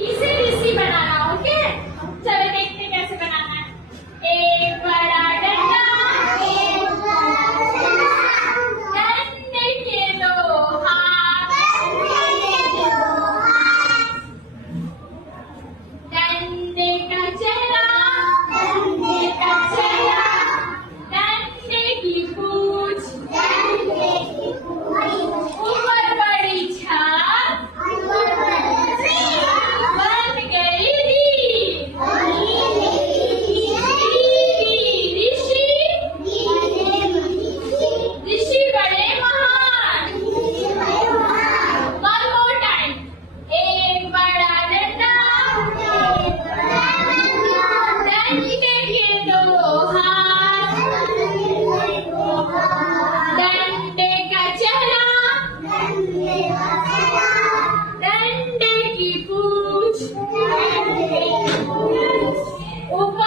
इसे ऋषि बनाना। ओके, चलो देखते हैं कैसे बनाना है। एक बड़ा डंडा, डंडे के दो हाथ, डंडे का चेहरा, डंडे की पूंछ, ऊपर बड़ी छाल, बन गई नींद। ऋषि, ऋषि बड़े महान। One more time. एक बड़ा डंडा, डंडे के दो हाथ, डंडे का चेहरा, डंडे की पूंछ, ऊपर